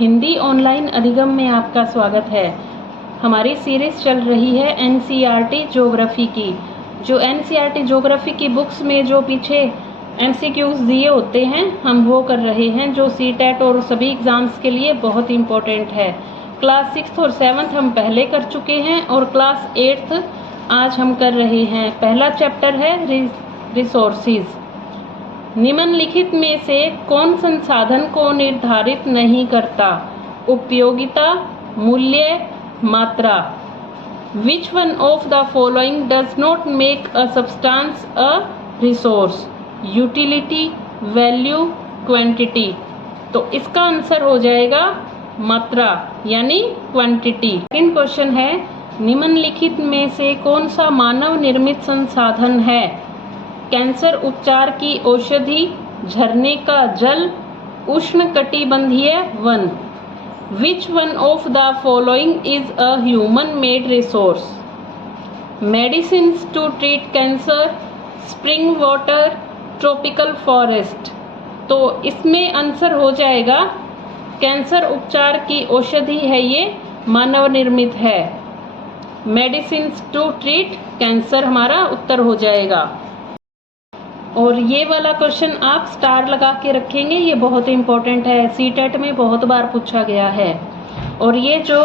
Hindi online अधिगम में आपका स्वागत है। हमारी सीरीज़ चल रही है एनसीईआरटी ज्योग्राफी की। जो एनसीईआरटी ज्योग्राफी की बुक्स में जो पीछे एमसीक्यूज़ दिए होते हैं हम वो कर रहे हैं, जो सीटेट और सभी एग्ज़ाम्स के लिए बहुत इम्पोर्टेंट है। क्लास 6th और 7th हम पहले कर चुके हैं और क्लास 8th आज हम कर रहे हैं। पहला चैप्टर है रिसोर्सेज। निम्नलिखित में से कौन संसाधन को निर्धारित नहीं करता? उपयोगिता, मूल्य, मात्रा। Which one of the following does not make a substance a resource? Utility, value, quantity। तो इसका आंसर हो जाएगा मात्रा यानी क्वांटिटी। सेकंड क्वेश्चन है, निम्नलिखित में से कौन सा मानव निर्मित संसाधन है? कैंसर उपचार की औषधि, झरने का जल, उष्णकटिबंधीय one. Which one of the following is a human made resource? Medicines to treat cancer, spring water, tropical forest। तो इसमें आंसर हो जाएगा कैंसर उपचार की औषधि है, ये मानव निर्मित है। मेडिसिन्स टू ट्रीट कैंसर हमारा उत्तर हो जाएगा। और ये वाला क्वेश्चन आप स्टार लगा के रखेंगे, ये बहुत इंपॉर्टेंट है, सीटेट में बहुत बार पूछा गया है। और ये जो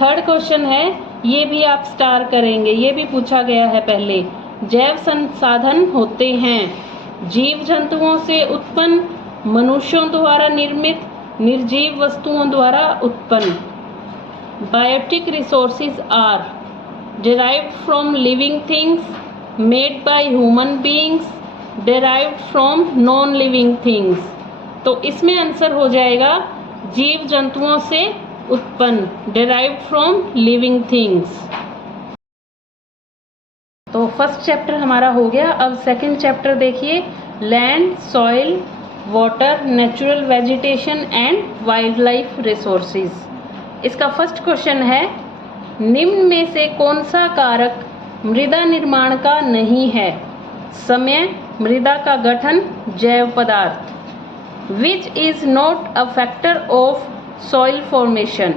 थर्ड क्वेश्चन है ये भी आप स्टार करेंगे, ये भी पूछा गया है पहले। जैव संसाधन होते हैं जीव जंतुओं से उत्पन्न, मनुष्यों द्वारा निर्मित, निर्जीव वस्तुओं द्वारा उत्पन्न। Biotic resources are derived from living things, made by human beings, derived from non living things। तो इसमें आंसर हो जाएगा जीव जंतुओं से उत्पन्न, derived from living things। तो फर्स्ट चैप्टर हमारा हो गया। अब सेकंड चैप्टर देखिए, land, soil, water, natural vegetation and wild life resources. इसका फर्स्ट क्वेश्चन है, निम्न में से कौन सा कारक मृदा निर्माण का नहीं है? समय, मृदा का गठन, जैव पदार्थ। Which is not a factor of soil formation?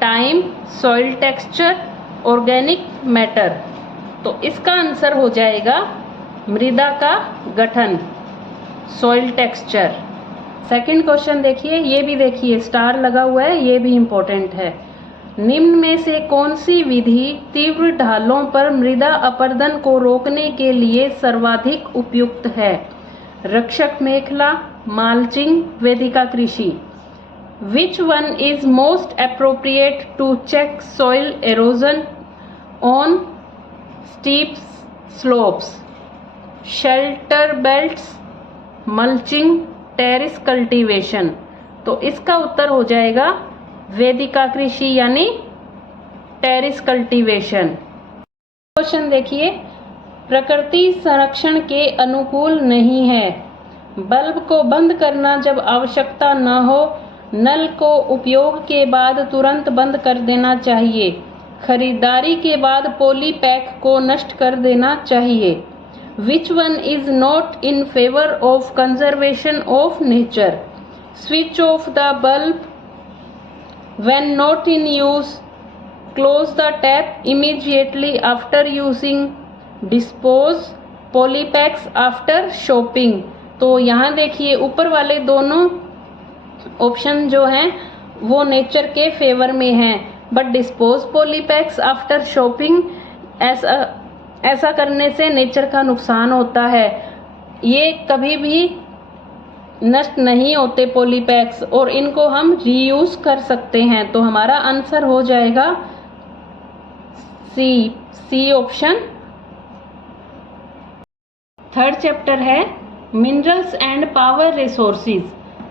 Time, soil texture, organic matter. तो इसका आंसर हो जाएगा मृदा का गठन, सॉइल टेक्सचर। सेकंड क्वेश्चन देखिए, ये भी देखिए स्टार लगा हुआ है, ये भी इम्पोर्टेंट है। निम्न में से कौन सी विधि तीव्र ढालों पर मृदा अपरदन को रोकने के लिए सर्वाधिक उपयुक्त है? रक्षक मेखला, माल्चिंग, वेदिका कृषि। Which one is most appropriate to check soil erosion on steep slopes? Shelter belts, mulching, terrace cultivation. तो इसका उत्तर हो जाएगा वेदिका कृषि यानी टेरिस कल्टीवेशन। क्वेश्चन देखिए, प्रकृति संरक्षण के अनुकूल नहीं है। बल्ब को बंद करना जब आवश्यकता न हो, नल को उपयोग के बाद तुरंत बंद कर देना चाहिए, खरीदारी के बाद पॉलीपैक को नष्ट कर देना चाहिए। विच one is not in favour of conservation of nature? Switch off the bulb when not in use, close the tap immediately after using, dispose polypacks after shopping। तो यहाँ देखिए ऊपर वाले दोनों ऑप्शन जो हैं वो नेचर के फेवर में हैं, बट डिस्पोज पॉलीपैक्स आफ्टर शॉपिंग ऐसा करने से नेचर का नुकसान होता है। ये कभी भी नष्ट नहीं होते पॉलीपैक्स और इनको हम रीयूज कर सकते हैं। तो हमारा आंसर हो जाएगा सी ऑप्शन। थर्ड चैप्टर है मिनरल्स एंड पावर रिसोर्सेज।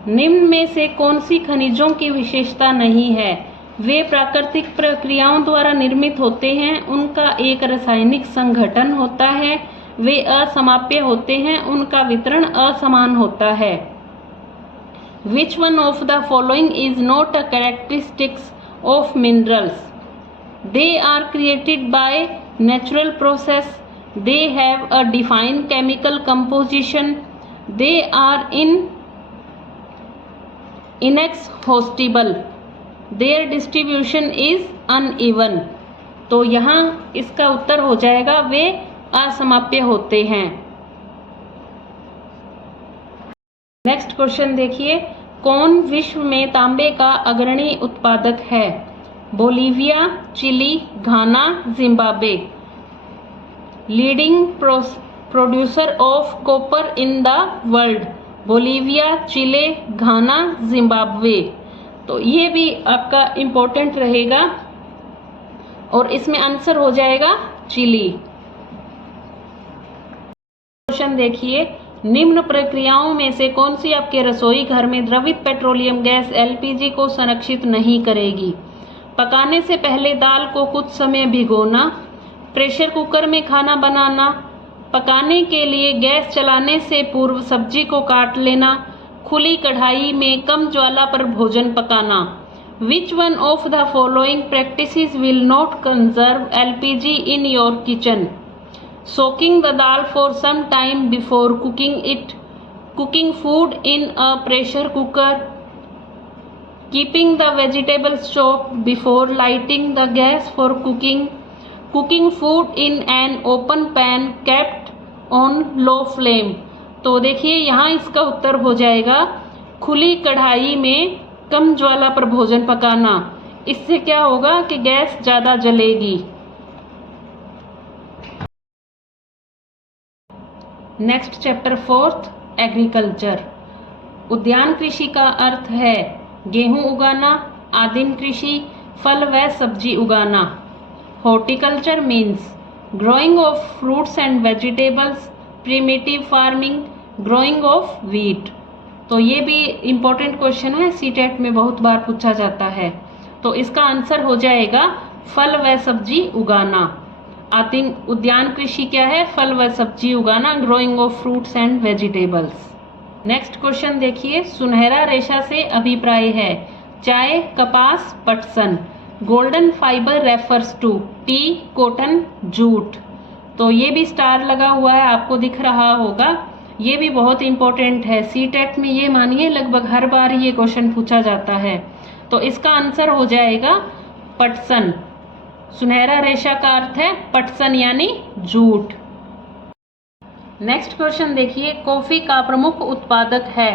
निम्न में से कौन सी खनिजों की विशेषता नहीं है? वे प्राकृतिक प्रक्रियाओं द्वारा निर्मित होते हैं, उनका एक रासायनिक संघटन होता है, वे असमाप्य होते हैं, उनका वितरण असमान होता है। Which one of the following is not a characteristics of minerals? They are created by natural process, they have a defined chemical composition, they are in inexhaustible, their distribution is uneven. तो यहाँ इसका उत्तर हो जाएगा वे असमाप्य होते हैं। Next question देखिए, कौन विश्व में तांबे का अग्रणी उत्पादक है? Bolivia, Chile, Ghana, Zimbabwe. Leading producer of copper in the world, Bolivia, Chile, Ghana, Zimbabwe. तो ये भी आपका इम्पोर्टेंट रहेगा और इसमें आंसर हो जाएगा चिली। क्वेश्चन देखिए, निम्न प्रक्रियाओं में से कौन सी आपके रसोई घर में द्रवित पेट्रोलियम गैस एलपीजी को संरक्षित नहीं करेगी? पकाने से पहले दाल को कुछ समय भिगोना, प्रेशर कुकर में खाना बनाना, पकाने के लिए गैस चलाने से पूर्व सब्जी को काट लेना, खुली कढ़ाई में कम ज्वाला पर भोजन पकाना। Which one of the following practices will not conserve LPG in your kitchen? Soaking the dal for some time before cooking it, cooking food in a pressure cooker, keeping the vegetables chopped before lighting the gas for cooking, cooking food in an open pan kept on low flame। तो देखिए यहाँ इसका उत्तर हो जाएगा खुली कढ़ाई में कम ज्वाला पर भोजन पकाना। इससे क्या होगा कि गैस ज़्यादा जलेगी। Next chapter 4th, agriculture. उद्यान कृषि का अर्थ है गेहूं उगाना, आदिम कृषि, फल व सब्जी उगाना। Horticulture means growing of fruits and vegetables, primitive farming, growing of wheat. तो ये भी इम्पोर्टेंट क्वेश्चन है, सीटेट में बहुत बार पूछा जाता है। तो इसका आंसर हो जाएगा फल व सब्जी उगाना। आदिम उद्यान कृषि क्या है? फल व सब्जी उगाना, growing of fruits and vegetables. Next question देखिए, सुनहरा रेशा से अभिप्राय है चाय, कपास, पटसन। Golden fibre refers to tea, cotton, jute. तो ये भी स्टार लगा हुआ है, आपको दिख रहा होगा। ये भी बहुत इंपॉर्टेंट है, सीटेट में ये मानिए लगभग हर बार ये क्वेश्चन पूछा जाता है। तो इसका आंसर हो जाएगा पटसन। सुनहरा रेशा का अर्थ है पटसन यानी जूट। नेक्स्ट क्वेश्चन देखिए, कॉफी का प्रमुख उत्पादक है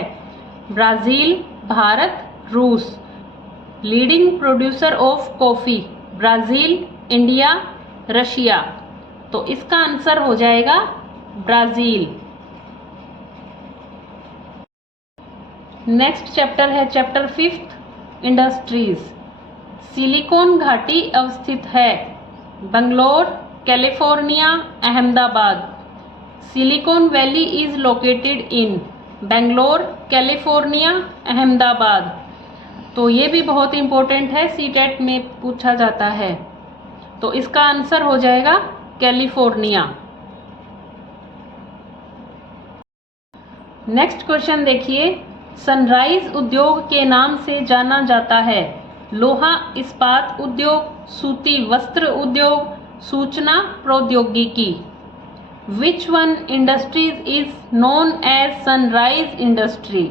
ब्राजील, भारत, रूस। Leading producer of coffee, Brazil, India, Russia. तो इसका आंसर हो जाएगा ब्राजील। नेक्स्ट चैप्टर है चैप्टर 5th, इंडस्ट्रीज। सिलिकॉन घाटी अवस्थित है Bangalore, California, Ahmedabad. Silicon valley is located in Bangalore, California, Ahmedabad. तो ये भी बहुत इंपॉर्टेंट है, सीटेट में पूछा जाता है। तो इसका आंसर हो जाएगा कैलिफोर्निया। नेक्स्ट क्वेश्चन देखिए, सनराइज उद्योग के नाम से जाना जाता है लोहा इस्पात उद्योग, सूती वस्त्र उद्योग, सूचना प्रौद्योगिकी। Which one industries is known as sunrise industry?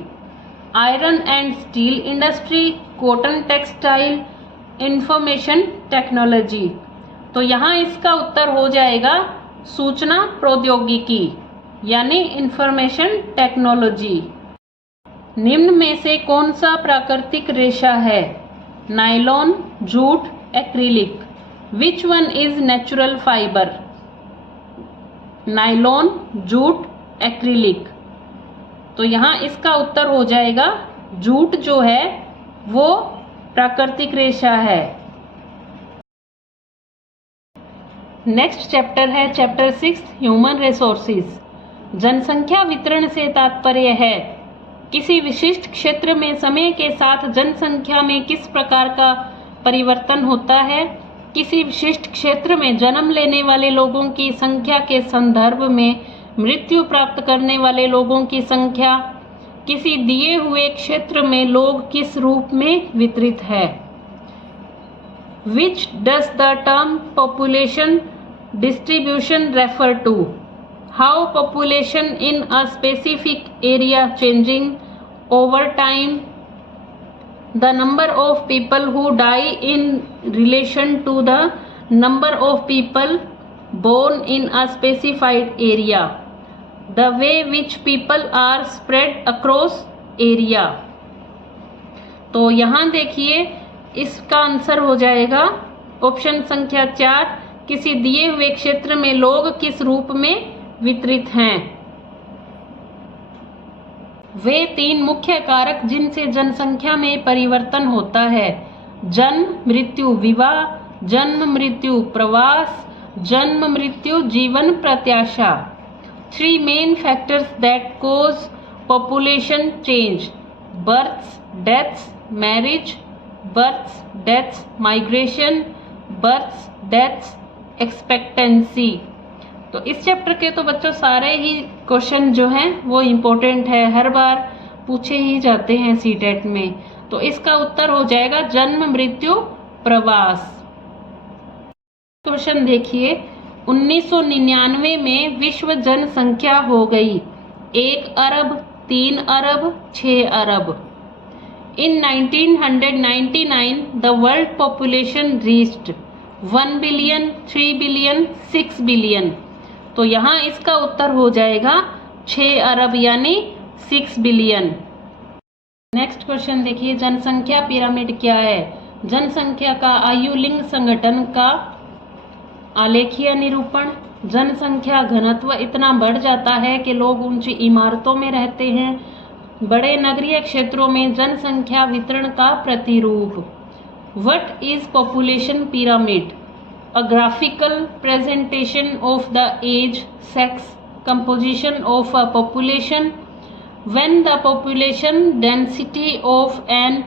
Iron and steel industry, cotton textile, information technology. तो यहाँ इसका उत्तर हो जाएगा सूचना प्रौद्योगिकी यानी इंफॉर्मेशन टेक्नोलॉजी। निम्न में से कौन सा प्राकृतिक रेशा है? Nylon, jute, acrylic. Which one is natural fibre? Nylon, jute, acrylic. तो यहाँ इसका उत्तर हो जाएगा जूट जो है वो प्राकृतिक रेशा है। नेक्स्ट चैप्टर है चैप्टर 6, ह्यूमन रिसोर्सेज। जनसंख्या वितरण से तात्पर्य है किसी विशिष्ट क्षेत्र में समय के साथ जनसंख्या में किस प्रकार का परिवर्तन होता है। किसी विशिष्ट क्षेत्र में जन्म लेने वाले लोगों की संख्या के संदर्भ में मृत्यु प्राप्त करने वाले लोगों की संख्या। किसी दिए हुए क्षेत्र में लोग किस रूप में वितरित है। Which does the term population distribution refer to? How population in a specific area changing over time, the number of people who die in relation to the number of people born in a specified area, the way which people are spread across area। तो यहाँ देखिए इसका answer हो जाएगा option संख्या 4, किसी दिए हुए क्षेत्र में लोग किस रूप में वितरित हैं। वे 3 मुख्य कारक जिनसे जनसंख्या में परिवर्तन होता है: जन्म मृत्यु विवाह, जन्म मृत्यु प्रवास, जन्म मृत्यु जीवन प्रत्याशा। 3 main factors that cause population change: births, deaths, marriage, births, deaths, migration, births, deaths, expectancy. तो इस चैप्टर के तो बच्चों सारे ही क्वेश्चन जो हैं वो इम्पोर्टेंट है, हर बार पूछे ही जाते हैं सीटेट में। तो इसका उत्तर हो जाएगा जन्म मृत्यु प्रवास। क्वेश्चन देखिए, 1999 में विश्व जनसंख्या हो गई 1 अरब, 3 अरब, 6 अरब। इन 1999 the world population reached 1 billion, 3 billion, 6 billion. तो यहाँ इसका उत्तर हो जाएगा 6 अरब यानी 6 बिलियन। नेक्स्ट क्वेश्चन देखिए, जनसंख्या पिरामिड क्या है? जनसंख्या का आयु लिंग संगठन का आलेखीय निरूपण। जनसंख्या घनत्व इतना बढ़ जाता है कि लोग ऊंची इमारतों में रहते हैं। बड़े नगरीय क्षेत्रों में जनसंख्या वितरण का प्रतिरूप। What is population pyramid? A graphical presentation of the age, sex, composition of a population when the population density of an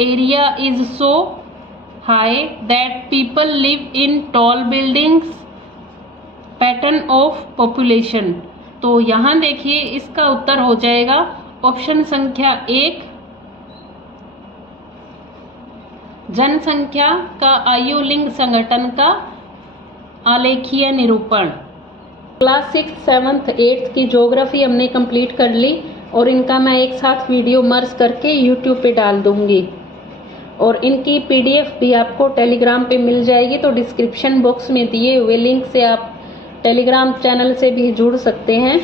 area is so high that people live in tall buildings, pattern of population। तो यहाँ देखिए इसका उत्तर हो जाएगा option संख्या 1, जनसंख्या का आयु लिंग संगठन का आलेखीय निरूपण। क्लास 6, 7, 8 की ज्योग्राफी हमने कंप्लीट कर ली और इनका मैं एक साथ वीडियो मर्ज करके यूट्यूब पे डाल दूंगी और इनकी PDF भी आपको टेलीग्राम पे मिल जाएगी। तो डिस्क्रिप्शन बॉक्स में दिए हुए लिंक से आप टेलीग्राम चैनल से भी जुड़ सकते हैं।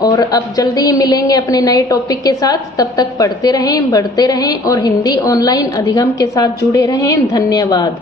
और अब जल्दी ही मिलेंगे अपने नए टॉपिक के साथ। तब तक पढ़ते रहें, बढ़ते रहें और हिंदी ऑनलाइन अधिगम के साथ जुड़े रहें। धन्यवाद।